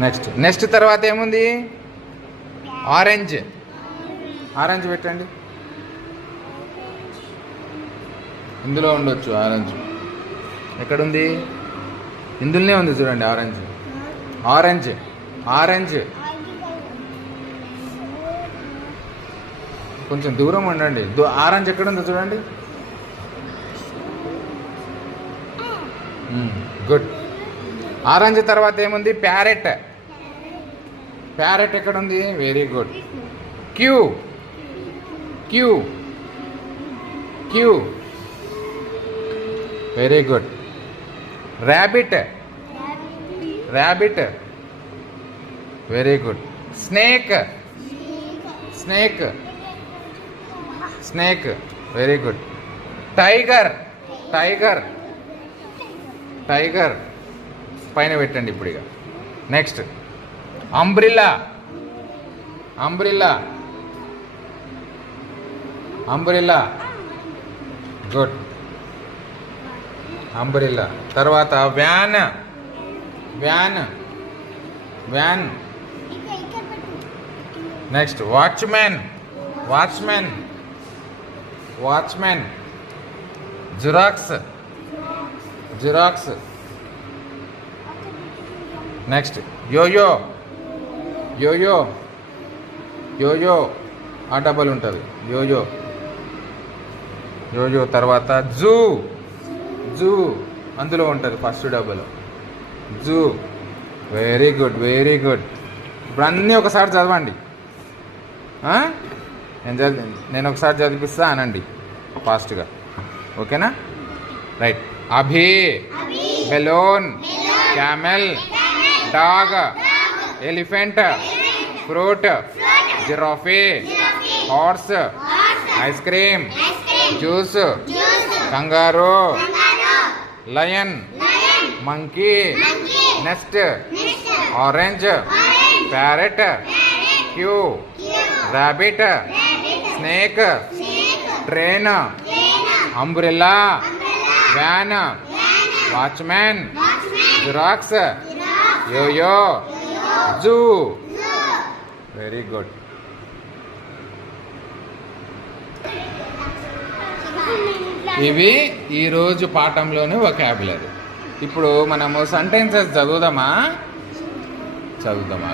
Next next తర్వాత ఏముంది? Orange. Orange పెట్టండి. ఇందులో ఉండొచ్చు ఆరెంజ్. ఎక్కడుంది? ఇందులోనే ఉంది చూడండి ఆరెంజ్. ఆరెంజ్ ఆరెంజ్ కొంచెం దూరం ఉండండి. ఆరెంజ్ ఎక్కడుందో చూడండి. గుడ్. ఆరెంజ్ తర్వాత ఏముంది? ప్యారెట్. ప్యారెట్ ఎక్కడుంది? Very good. Q Q Q very good. Rabbit. Rabbit very good. Snake. Snake snake very good. Tiger. Tiger tiger పైన పెట్టండి ఇప్పుడు. ఇక next umbrella. Umbrella umbrella good. Umbrella తర్వాత van. Van van next watchman. Watchman watchman. Xerox. Xerox next yoyo. Yoyo yoyo ఆ డబ్బులు ఉంటుంది. Yoyo yoyo తర్వాత zoo. Zoo అందులో ఉంటుంది ఫస్ట్ డబ్బులు. Zoo very good very good. ఇప్పుడు అన్నీ ఒకసారి చదవండి. నేను ఒకసారి చదివిస్తా అనండి ఫాస్ట్గా. ఓకేనా? రైట్. అభి. Balloon. Camel. Dog. Elephant. Fruit. Giraffe. Horse. Ice cream. Juice. Kangaroo. Lion. Monkey. Next orange. Parrot. Q. Rabbit. Snake. Train. Umbrella. Van. Watchman. Xerox. Yoyo. Zoo very good. ఇవి ఈరోజు పాఠంలోని వొకాబులరీ. ఇప్పుడు మనము సెంటెన్సెస్ చదువుదామా? చదువుదామా?